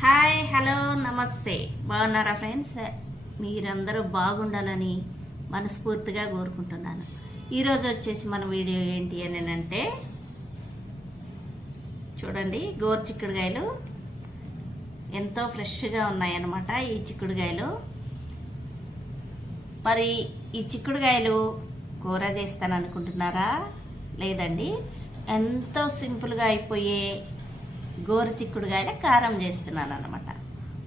Hi hello నమస్తే బాగున్నారా friends? మీరందరూ బాగుండాలని మనస్ఫూర్తిగా కోరుకుంటున్నాను. ఈరోజు వచ్చేసి మన వీడియో ఏంటి అని అంటే, చూడండి గోరు చిక్కుడుకాయలు ఎంతో ఫ్రెష్గా ఉన్నాయన్నమాట. ఈ చిక్కుడుకాయలు మరి ఈ చిక్కుడుకాయలు కూర చేస్తాను అనుకుంటున్నారా? లేదండి, ఎంతో సింపుల్గా అయిపోయే గోరు చిక్కుడుకాయల కారం చేస్తున్నాను అన్నమాట.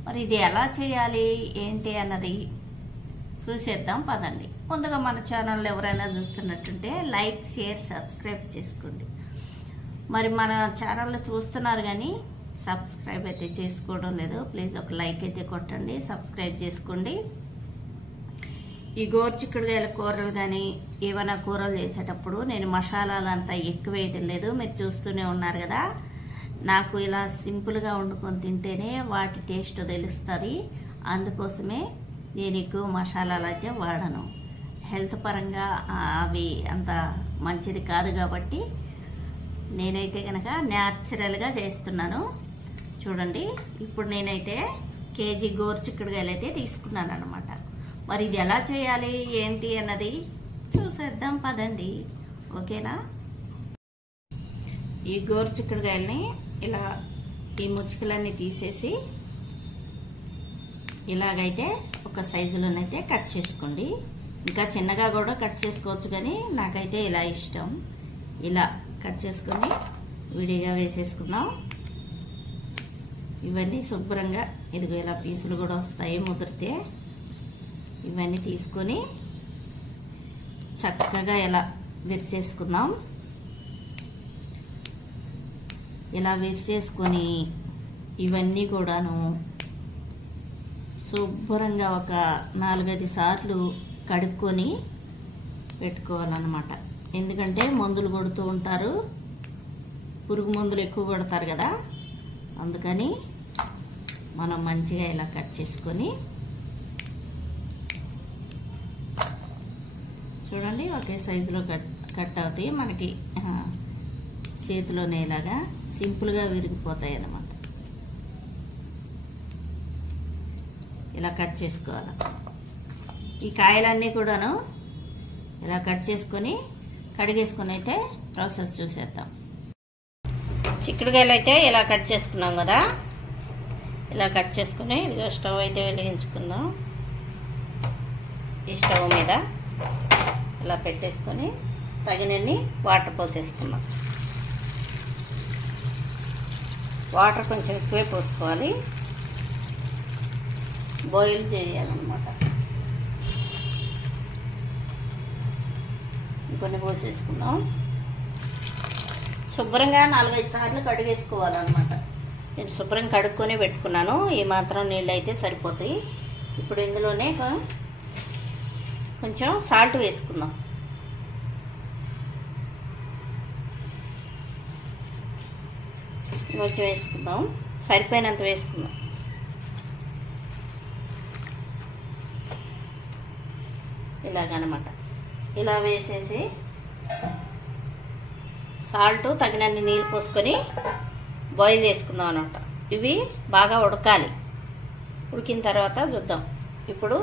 మరి ఇది ఎలా చేయాలి ఏంటి అన్నది చూసేద్దాం పదండి. ముందుగా మన ఛానల్ ఎవరైనా చూస్తున్నట్టుంటే లైక్ షేర్ సబ్స్క్రైబ్ చేసుకోండి. మరి మన ఛానల్లో చూస్తున్నారు కానీ సబ్స్క్రైబ్ అయితే చేసుకోవడం లేదు. ప్లీజ్ ఒక లైక్ అయితే కొట్టండి, సబ్స్క్రైబ్ చేసుకోండి. ఈ గోరు చిక్కుడుకాయల కూరలు కానీ ఏమైనా కూరలు చేసేటప్పుడు నేను మసాలాలు అంతా ఎక్కువ వేయటం లేదు. మీరు చూస్తూనే ఉన్నారు కదా. నాకు ఇలా సింపుల్గా వండుకొని తింటేనే వాటి టేస్ట్ తెలుస్తుంది. అందుకోసమే నేను ఎక్కువ మసాలాలు అయితే వాడను. హెల్త్ పరంగా అవి అంత మంచిది కాదు కాబట్టి నేనైతే కనుక న్యాచురల్గా చేస్తున్నాను. చూడండి, ఇప్పుడు నేనైతే కేజీ గోరు చిక్కుడుకాయలు అయితే తీసుకున్నాను అనమాట. మరి ఇది ఎలా చేయాలి ఏంటి అన్నది చూసేద్దాం పదండి. ఓకేనా? ఈ గోరు చిక్కుడుకాయలని ఇలా ఈ ముచ్చుకలన్నీ తీసేసి ఇలాగైతే ఒక సైజులోనైతే కట్ చేసుకోండి. ఇంకా చిన్నగా కూడా కట్ చేసుకోవచ్చు, కానీ నాకైతే ఇలా ఇష్టం. ఇలా కట్ చేసుకొని విడిగా వేసేసుకున్నాం. ఇవన్నీ శుభ్రంగా ఇదిగో ఇలా పీసులు కూడా వస్తాయి ముదిరితే. ఇవన్నీ తీసుకొని చక్కగా ఇలా విరిచేసుకుందాం. ఇలా వేసేసుకొని ఇవన్నీ కూడాను శుభ్రంగా ఒక 4-5 సార్లు కడుక్కొని పెట్టుకోవాలన్నమాట. ఎందుకంటే మందులు కొడుతూ ఉంటారు, పురుగు మందులు ఎక్కువ కొడతారు కదా. అందుకని మనం మంచిగా ఇలా కట్ చేసుకొని చూడండి ఒకే సైజులో కట్ అవుతాయి. మనకి చేతిలోనే ఇలాగా సింపుల్గా విరిగిపోతాయి అన్నమాట. ఇలా కట్ చేసుకోవాలి. ఈ కాయలన్నీ కూడాను ఇలా కట్ చేసుకొని కడిగేసుకొని అయితే ప్రాసెస్ చూసేద్దాం. చిక్కుడుకాయలు అయితే ఇలా కట్ చేసుకున్నాం కదా. ఇలా కట్ చేసుకుని ఇదిగో స్టవ్ అయితే వెలిగించుకుందాం. ఈ స్టవ్ మీద ఇలా పెట్టేసుకొని తగినన్ని వాటర్ పోసేసుకుందాం. వాటర్ కొంచెం ఎక్కువే పోసుకోవాలి, బాయిల్ చేయాలన్నమాట. ఇంకొన్ని పోసేసుకుందాం. శుభ్రంగా 4-5 సార్లు కడిగేసుకోవాలన్నమాట. నేను శుభ్రంగా కడుక్కొని పెట్టుకున్నాను. ఈ మాత్రం నీళ్ళు అయితే సరిపోతాయి. ఇప్పుడు ఇందులోనే కొంచెం సాల్ట్ వేసుకుందాం. కొంచెం వేసుకుందాం, సరిపోయినంత వేసుకుందాం. ఇలాగనమాట. ఇలా వేసేసి సాల్ట్ తగినన్ని నీళ్ళు పోసుకొని బాయిల్ చేసుకుందాం అన్నమాట. ఇవి బాగా ఉడకాలి. ఉడికిన తర్వాత చూద్దాం. ఇప్పుడు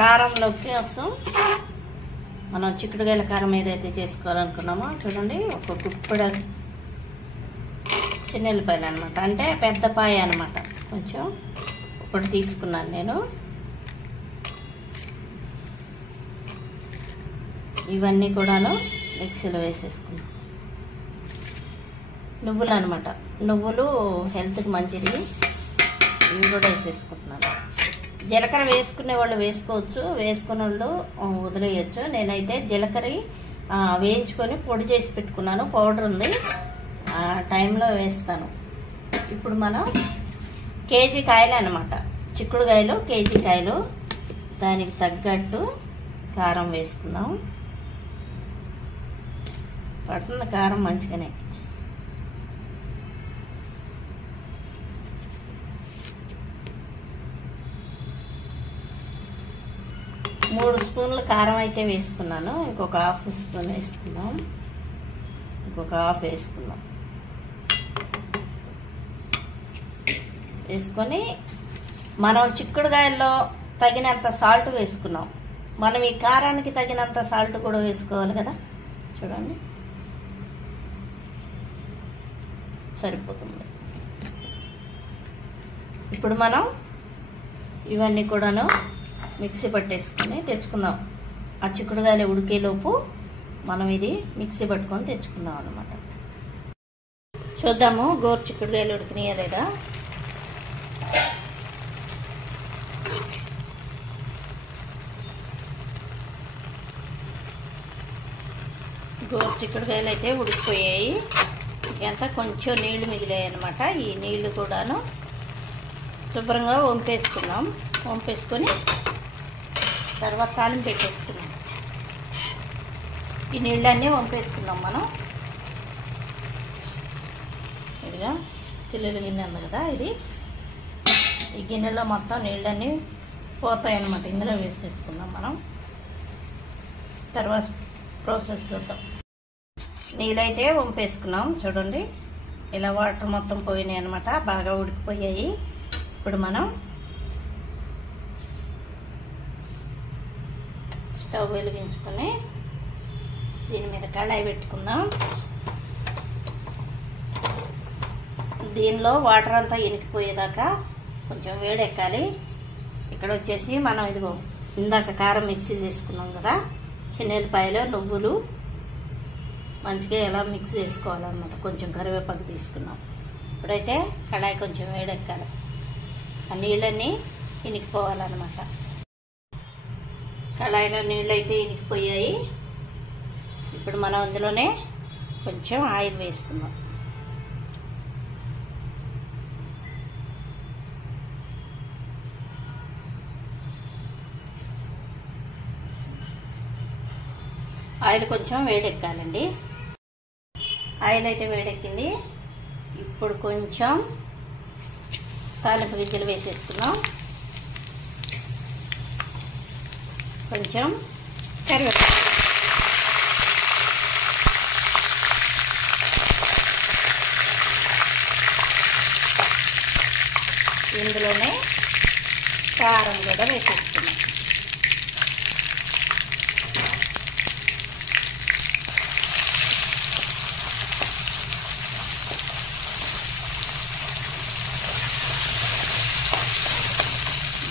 కారంలోకి కోసం మనం చిక్కుడుకాయల కారం ఏదైతే చేసుకోవాలనుకున్నామో చూడండి, ఒక గుప్పెడు చిన్నెల్లిపాయలు అనమాట, అంటే పెద్ద పాయ అనమాట. కొంచెం ఒకటి తీసుకున్నాను నేను. ఇవన్నీ కూడాను మిక్సీలో వేసేసుకున్నాను. నువ్వులు అనమాట, నువ్వులు హెల్త్కి మంచిది. ఇవి కూడా వేసేసుకుంటున్నాను. జీలకర్ర వేసుకునే వాళ్ళు వేసుకోవచ్చు, వేసుకునే వాళ్ళు వదిలేయచ్చు. నేనైతే జీలకర్ర వేయించుకొని పొడి చేసి పెట్టుకున్నాను, పౌడర్ ఉంది, ఆ టైంలో వేస్తాను. ఇప్పుడు మనం కేజీ కాయలు అనమాట, చిక్కుడుకాయలు కేజీ కాయలు, దానికి తగ్గట్టు కారం వేసుకుందాం. పడుతుంది కారం మంచిగానే. మూడు స్పూన్ల కారం అయితే వేసుకున్నాను. ఇంకొక హాఫ్ స్పూన్ వేసుకుందాం. ఇంకొక హాఫ్ వేసుకుందాం. వేసుకొని మనం చిక్కుడుకాయల్లో తగినంత సాల్ట్ వేసుకున్నాం. మనం ఈ కారానికి తగినంత సాల్ట్ కూడా వేసుకోవాలి కదా. చూడండి సరిపోతుంది. ఇప్పుడు మనం ఇవన్నీ కూడాను మిక్సీ పట్టేసుకొని తెచ్చుకుందాం. ఆ చిక్కుడుకాయలు ఉడికేలోపు మనం ఇది మిక్సీ పట్టుకొని తెచ్చుకుందాం అన్నమాట. చూద్దాము గోరు చిక్కుడుకాయలు ఉడికినాయా లేదా. గోరు చిక్కుడుకాయలు అయితే ఉడికిపోయాయి. ఇంకంతా కొంచెం నీళ్లు మిగిలాయి అన్నమాట. ఈ నీళ్లు కూడాను శుభ్రంగా వంపేసుకున్నాం. వంపేసుకొని తర్వాత తాలింపు పెట్టేసుకున్నాం. ఈ నీళ్ళన్నీ వంపేసుకున్నాం మనం. ఇదిగా సిల్లుల గిన్నె ఉంది కదా, ఇది ఈ గిన్నెలో మొత్తం నీళ్ళన్నీ పోతాయి అన్నమాట. ఇందులో వేసేసుకున్నాం మనం. తర్వాత ప్రాసెస్ చూద్దాం. నీళ్ళైతే వంపేసుకున్నాం. చూడండి ఇలా వాటర్ మొత్తం పోయినాయి అన్నమాట. బాగా ఉడికిపోయాయి. ఇప్పుడు మనం స్టవ్ వెలిగించుకొని దీని మీద కళాయి పెట్టుకుందాం. దీనిలో వాటర్ అంతా ఇనికిపోయేదాకా కొంచెం వేడెక్కాలి. ఇక్కడ వచ్చేసి మనం ఇదిగో ఇందాక కారం మిక్సీ చేసుకున్నాం కదా, చిన్నెల్లిపాయలు నువ్వులు మంచిగా ఎలా మిక్స్ చేసుకోవాలన్నమాట. కొంచెం కరివేపాకు తీసుకున్నాం. ఇప్పుడైతే కళాయి కొంచెం వేడెక్కాలి. ఆ నీళ్ళన్నీ ఇనికిపోవాలన్నమాట. కళాయిలో నీళ్ళు అయితే ఇనికిపోయాయి. ఇప్పుడు మనం అందులోనే కొంచెం ఆయిల్ వేసుకుందాం. ఆయిల్ కొంచెం వేడెక్కాలండి. ఆయిల్ అయితే వేడెక్కింది. ఇప్పుడు కొంచెం తాలింపు గింజలు వేసేసుకున్నాం. కొంచెం కరివేపాకు, ఇందులోనే కారం కూడా వేసేసుకున్నాం.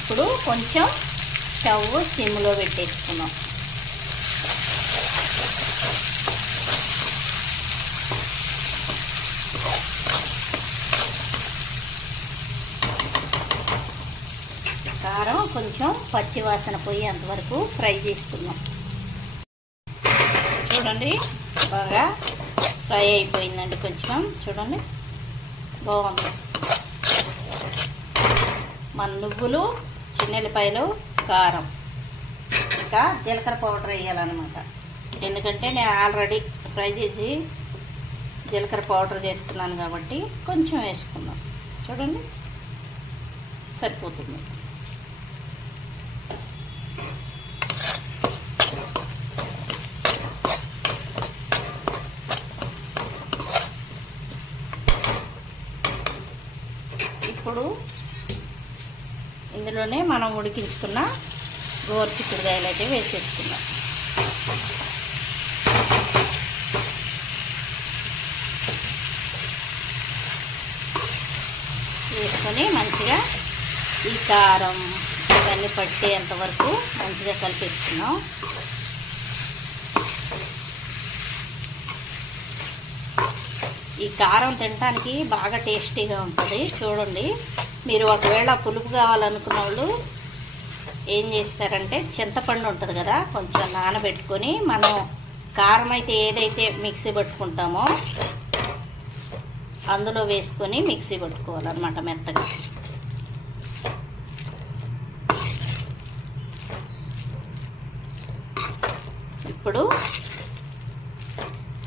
ఇప్పుడు కొంచెం స్టవ్ సిమ్లో పెట్టేసుకున్నాం. కారం కొంచెం పచ్చి వాసన పోయేంత వరకు ఫ్రై చేసుకున్నాం. చూడండి బాగా ఫ్రై అయిపోయిందండి. కొంచెం చూడండి బాగుంది. మన నువ్వులు, చిన్నెల్లిపాయలు, కారం, ఇంకా జీలకర్ర పౌడర్ వేయాలన్నమాట. ఎందుకంటే నేను ఆల్రెడీ ఫ్రై చేసి జీలకర్ర పౌడర్ చేసుకున్నాను కాబట్టి కొంచెం వేసుకున్నాం. చూడండి సరిపోతుంది. ఇప్పుడు ఇందులోనే మనం ఉడికించుకున్న గోరు చిక్కుడుకాయలు అయితే వేసేసుకున్నాం. వేసుకొని మంచిగా ఈ కారం ఇవన్నీ పట్టేంత వరకు మంచిగా కలిపేసుకున్నాం. ఈ కారం తినడానికి బాగా టేస్టీగా ఉంటుంది. చూడండి, మీరు ఒకవేళ పులుపు కావాలనుకున్న వాళ్ళు ఏం చేస్తారంటే చింతపండు ఉంటుంది కదా, కొంచెం నానబెట్టుకొని మనం కారం అయితే ఏదైతే మిక్సీ పట్టుకుంటామో అందులో వేసుకొని మిక్సీ పట్టుకోవాలన్నమాట మెత్తగా. ఇప్పుడు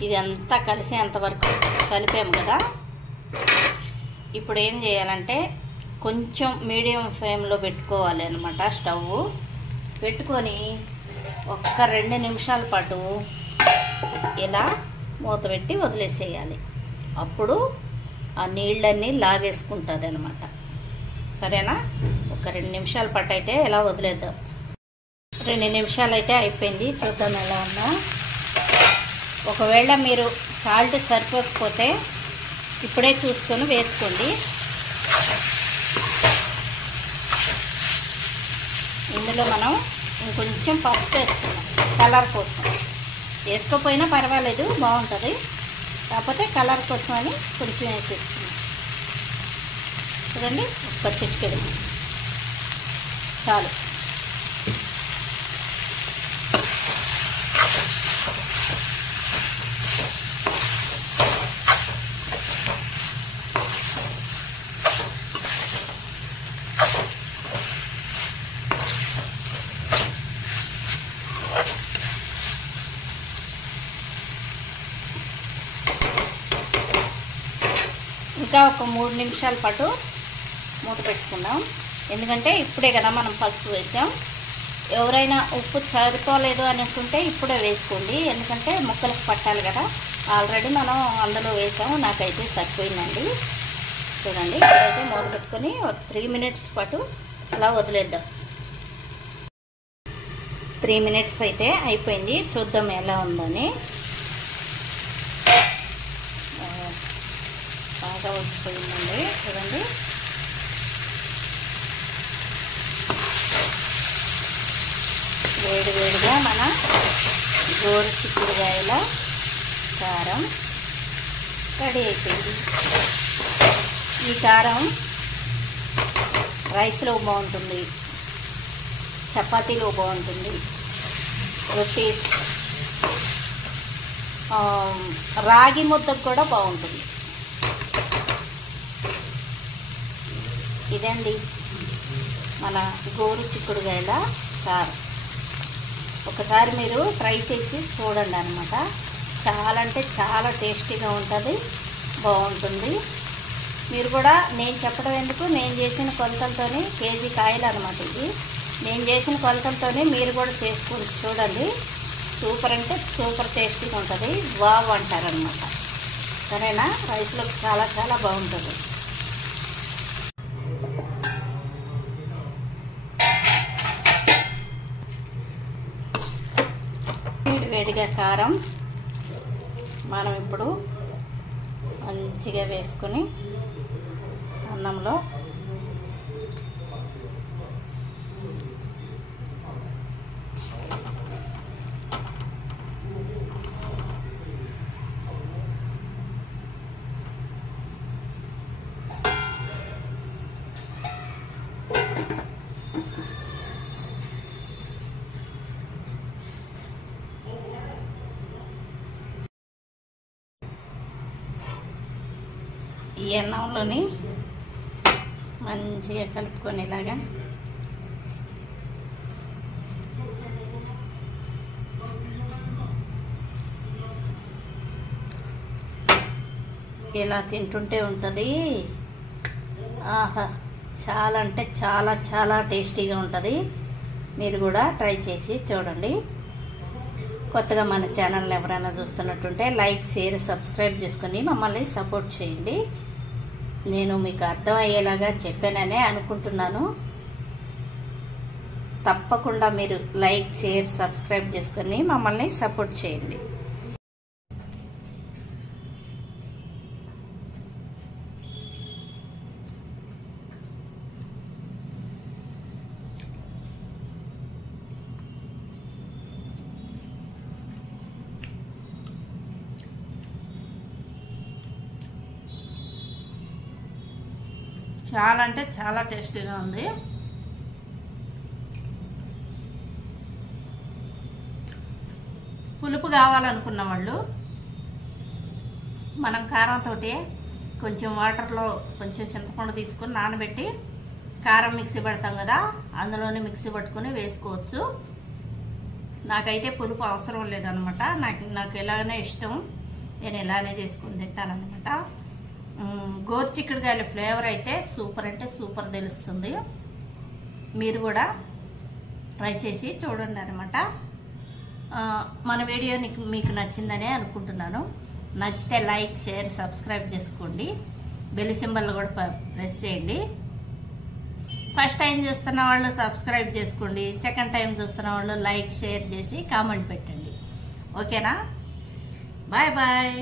ఇది అంతా కలిసేంత వరకు కలిపాము కదా. ఇప్పుడు ఏం చేయాలంటే కొంచెం మీడియం ఫ్లేమ్లో పెట్టుకోవాలి అన్నమాట. స్టవ్ పెట్టుకొని ఒక్క 2 నిమిషాల పాటు ఇలా మూత పెట్టి వదిలేసేయాలి. అప్పుడు ఆ నీళ్ళన్నీ లాగేసుకుంటుంది అన్నమాట. సరేనా? ఒక 2 నిమిషాల పాటు అయితే ఎలా వదిలేద్దాం. 2 నిమిషాలు అయితే అయిపోయింది. చూద్దాం ఎలా ఉందో. ఒకవేళ మీరు సాల్ట్ సరిపోకపోతే ఇప్పుడే చూసుకొని వేసుకోండి. ఇందులో మనం ఇంకొంచెం పసుపు వేస్తున్నాం కలర్ కోసం. వేసుకోకపోయినా పర్వాలేదు, బాగుంటుంది. కాకపోతే కలర్ కోసం అని కొంచెం వేసేస్తున్నాం. చూడండి, ఒక చిటికెడు చాలు. ఇంకా ఒక 3 నిమిషాల పాటు మూత పెట్టుకుందాం. ఎందుకంటే ఇప్పుడే కదా మనం పసుపు వేసాం. ఎవరైనా ఉప్పు సరిపోలేదు అనుకుంటే ఇప్పుడే వేసుకోండి, ఎందుకంటే ముక్కలకు పట్టాలి కదా. ఆల్రెడీ మనం అందులో వేసాము, నాకైతే సరిపోయిందండి. చూడండి, ఇప్పుడైతే మూత పెట్టుకొని ఒక 3 మినిట్స్ పాటు అలా వదిలేద్దాం. 3 మినిట్స్ అయితే అయిపోయింది. చూద్దాం ఎలా ఉందని. బాగా ఉడికిపోయిందండి. చూడండి, వేడివేడిగా మన గోరు చిక్కుడుకాయల కారం రెడీ అయిపోయింది. ఈ కారం రైస్లో బాగుంటుంది, చపాతీలో బాగుంటుంది, రొటీస్, రాగి ముద్దకు కూడా బాగుంటుంది. ఇదండి మన గోరు చిక్కుడుకాయల కారం. ఒకసారి మీరు ట్రై చేసి చూడండి అన్నమాట. చాలా అంటే చాలా టేస్టీగా ఉంటుంది, బాగుంటుంది. మీరు కూడా నేను చెప్పడం ఎందుకు, నేను చేసిన కొలతలతోనే కేజీ కాయలు అనమాట ఇది. నేను చేసిన కొలతలతోనే మీరు కూడా చేసుకొని చూడండి. సూపర్ అంటే సూపర్ టేస్టీగా ఉంటుంది, వావ్ అంటారనమాట. సరేనా? రైస్లో చాలా చాలా బాగుంటుంది. వేడిగా కారం మనం ఇప్పుడు మంచిగా వేసుకొని అన్నంలో ఈ అన్నంలోని మంచిగా కలుపుకొని ఇలాగా ఇలా తింటుంటే ఉంటుంది. ఆహా, చాలా అంటే చాలా చాలా టేస్టీగా ఉంటుంది. మీరు కూడా ట్రై చేసి చూడండి. కొత్తగా మన ఛానల్ని ఎవరైనా చూస్తున్నట్టుంటే లైక్, షేర్, సబ్స్క్రైబ్ చేసుకొని మమ్మల్ని సపోర్ట్ చేయండి. నేను మీకు అర్థమయ్యేలాగా చెప్పాననే అనుకుంటున్నాను. తప్పకుండా మీరు లైక్, షేర్, సబ్స్క్రైబ్ చేసుకొని మమ్మల్ని సపోర్ట్ చేయండి. చాలా అంటే చాలా టేస్టీగా ఉంది. పులుపు కావాలనుకున్న వాళ్ళు మనం కారంతో కొంచెం వాటర్లో కొంచెం చింతపండు తీసుకొని నానబెట్టి కారం మిక్సీ పెడతాం కదా, అందులోనే మిక్సీ పట్టుకొని వేసుకోవచ్చు. నాకైతే పులుపు అవసరం లేదనమాట. నాకు ఎలాగనే ఇష్టం, నేను ఇలానే చేసుకుని తింటానమాట. గోరు చిక్కుడుకాయల ఫ్లేవర్ అయితే సూపర్ అంటే సూపర్ తెలుస్తుంది. మీరు కూడా ట్రై చేసి చూడండి అనమాట. మన వీడియో మీకు నచ్చిందనే అనుకుంటున్నాను. నచ్చితే లైక్, షేర్, సబ్స్క్రైబ్ చేసుకోండి. బెల్ సింబల్ కూడా ప్రెస్ చేయండి. ఫస్ట్ టైం చూస్తున్న వాళ్ళు సబ్స్క్రైబ్ చేసుకోండి, సెకండ్ టైం చూస్తున్న వాళ్ళు లైక్ షేర్ చేసి కామెంట్ పెట్టండి. ఓకేనా? Bye bye.